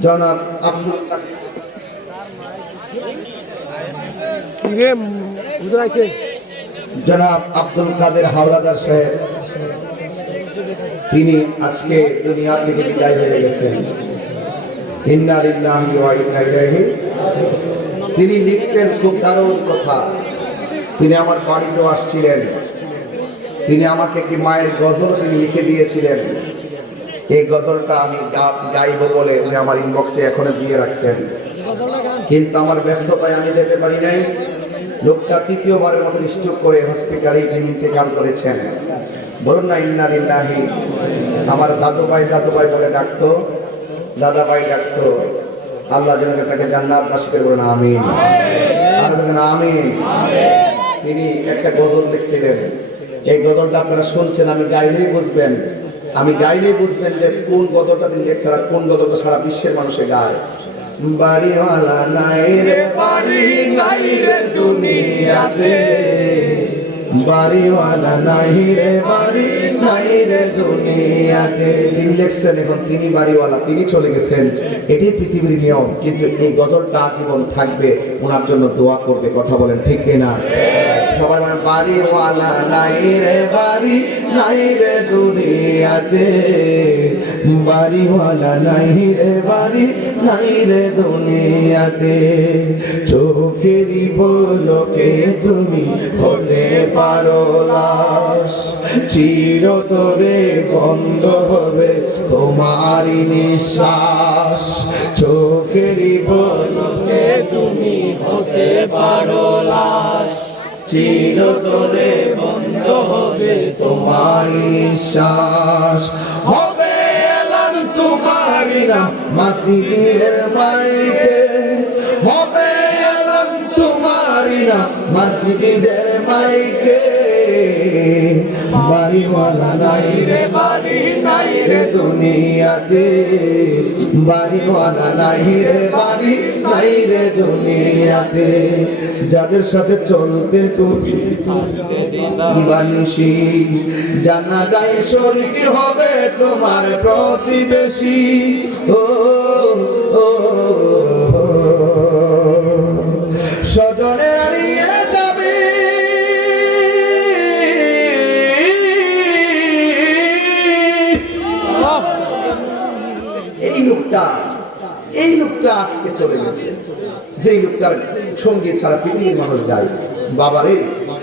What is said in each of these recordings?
জনাব আব্দুল কাদের হাওলাদার সাহেব তিনি আজকে দুনিয়া থেকে বিদায় হয়ে গেছেন। ইন্না লিল্লাহি ওয়া ইন্না ইলাইহি। তিনি লিখতেন খুব দারুণ কথা। তিনি আমার বাড়িতেও আসছিলেন। তিনি আমাকে একটি মায়ের গজল তিনি লিখে দিয়েছিলেন। এই গজলটা আমি গাইব বলে উনি আমার ইনবক্সে এখনো দিয়ে রাখছেন, কিন্তু আমার ব্যস্ততায় আমি যেতে পারি নাই। লোকটা তৃতীয়বারের মতো স্ট্রোক করে হসপিটালে ইন্তেকাল করেছেন। বলুন না ইন্না লিল্লাহি। আমার দাদুভাই বলে ডাকতো, দাদাভাই ডাকতো। আল্লাহ যেন তাকে জান্নাতবাসী করে বলুন আমিন, আমিন। তিনি একটা গজল লিখছিলেন। এই গজলটা আপনারা শুনছেন, আমি গাইলেই বুঝবেন যে কোন গজলটা তিনি লিখছেন আর কোন গজলটা সারা বিশ্বের মানুষে গায়। বাড়িওয়ালা নাই রে বাড়ি নাই রে দুনিয়াতে, বাড়িওয়ালা নাই রে বাড়ি নাই রে দুনিয়াতে। তিনি লিখছেন, এখন তিনি বাড়িওয়ালা, তিনি চলে গেছেন, এটি পৃথিবীর নিয়ম। কিন্তু এই গজলটা জীবন থাকবে, ওনার জন্য দোয়া করবে। কথা বলেন ঠিক কিনা? সবাই বলেন বাড়িওয়ালা নাই রে বাড়ি নাই রে দুনিয়াতে, বাড়িওয়ালা নাই রে বাড়ি নাই রে দুনিয়াতে। চোখেরই পলকে তুমি হতে পারো লাশ, চিরতরে বন্ধ হবে তোমারই নিঃশ্বাস। চোখেরই পলকে তুমি হতে পারো লাশ, চিরতরে বন্ধ হবে তোমারই নিঃশ্বাস। হবে এলান তোমারই নাম মসজিদের মাইকে, হবে এলান তোমারই নাম মসজিদের মাইকে। বাড়িওয়ালা নাই রে বাড়ি নাই রে দুনিয়াতে, বাড়িওয়ালা নাই রে বাড়ি নাই রে দুনিয়াতে। যাদের সাথে চলতে তুমি দিবানিশি, জানা যায় শরীক হবে তোমার প্রতিবেশী। ও সজনে হারিয়ে যাবে, এই লোকটা আজকে চলে গেছে। যে লোকটার সঙ্গী ছাড়া পৃথিবীর মানুষ যায়। বাবারে,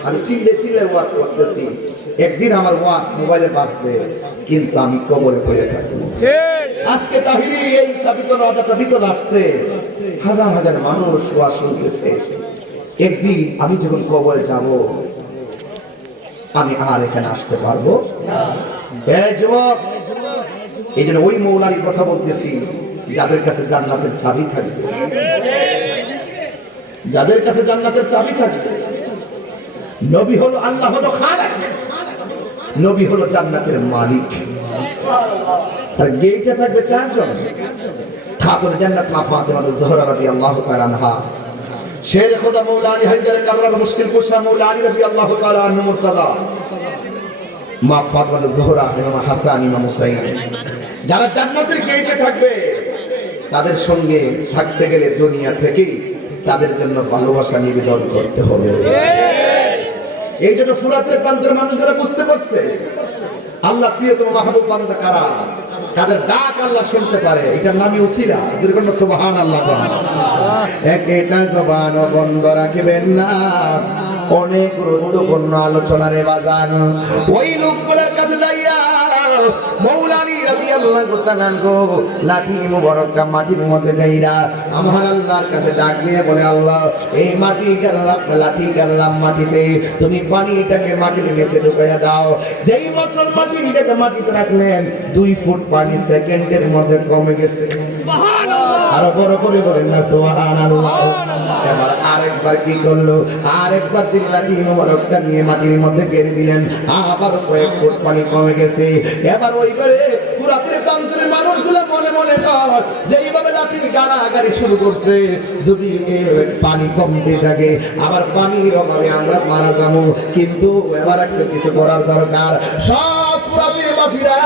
আমি চিল্লে ওয়াজ করতেছি, একদিন আমার ওয়াজ মোবাইলে বাজবে, কিন্তু আমি কবরে পড়ে থাকবো। আজকে তাহিরি এই চাবিতল আসছে, হাজার হাজার মানুষ ওয়াজ শুনতেছে। একদিন আমি যখন কবরে যাব, আমি আর এখানে আসতে পারবো না। এই জন্য ওই মৌলারই কথা বলতেছি, যাদের কাছে জান্নাতের চাবি থাকবে, যাদের কাছে জান্নাতের চাবি থাকবে। নবী হলো, আল্লাহ হলো খালিক, নবী হলো জান্নাতের মালিক। আর গেইটে থাকবে চারজন। খাতুন জান্নাত মা ফাতেমা জোহরা রাদিয়াল্লাহু তাআলা আনহা, শের খোদা মৌলা আলী হায়দার কাররার মুশকিল কুশা মৌলা আলী রাদিয়াল্লাহু তাআলা আনহু মুর্তজা, মা ফাতেমা জোহরা, ইমাম হাসান, ইমাম হুসাইন। যারা জান্নাতের গেইটে থাকবে, তাদের সঙ্গে থাকতে গেলে দুনিয়া থেকে তাদের জন্য ভালোবাসা নিবেদন করতে হবে। এই জন্য ফুরাতের প্রান্তের মানুষরা বুঝতে পারছে আল্লাহ প্রিয়তম মাহবুব বান্দা কারা, কাদের ডাক আল্লাহ শুনতে পারে। এটার নামই উসিলা। যেরকম সুবহানাল্লাহ। একটা জবান বন্ধ রাখবেন না, অনেক গুরুত্বপূর্ণ আলোচনারে বাজান। ওই লোকগুলোর কাছে যাইয়া মৌলা আলী রাদিয়াল্লাহু তাআলা লাঠি মুবারকটা মাটির মধ্যে দেইরা আমার আল্লাহর কাছে ডাক দিয়ে বলে, আল্লাহ এই মাটি গাল্লাম, লাঠি গাল্লাম মাটিতে, তুমি পানিটাকে মাটির নিচে ঢুকাইয়া দাও। যেই মাত্র পানিটাকে মাটিতে রাখলেন, 2 ফুট পানি সেকেন্ডের মধ্যে কমে গেছে। সুবহানাল্লাহ। আরো বড় করে বলেন না সুবহানাল্লাহ। এবার আরেকবার কি করলো, আরেকবার তিনি লাঠি মুবারকটা নিয়ে মাটির মধ্যে গেড়ে দিলেন, আবার কয়েক ফুট পানি কমে গেছে। এবার ওইবারে ফুরাতের প্রান্তের মানুষগুলো মনে মনে কর যে এইভাবে লাঠির গাড়াগাড়ি শুরু করছে, যদি এইভাবে পানি কমতে থাকে, আবার পানির অভাবে আমরা মারা যাবো। কিন্তু এবার একটা কিছু করার দরকার। সব ফুরাতের বাসীরা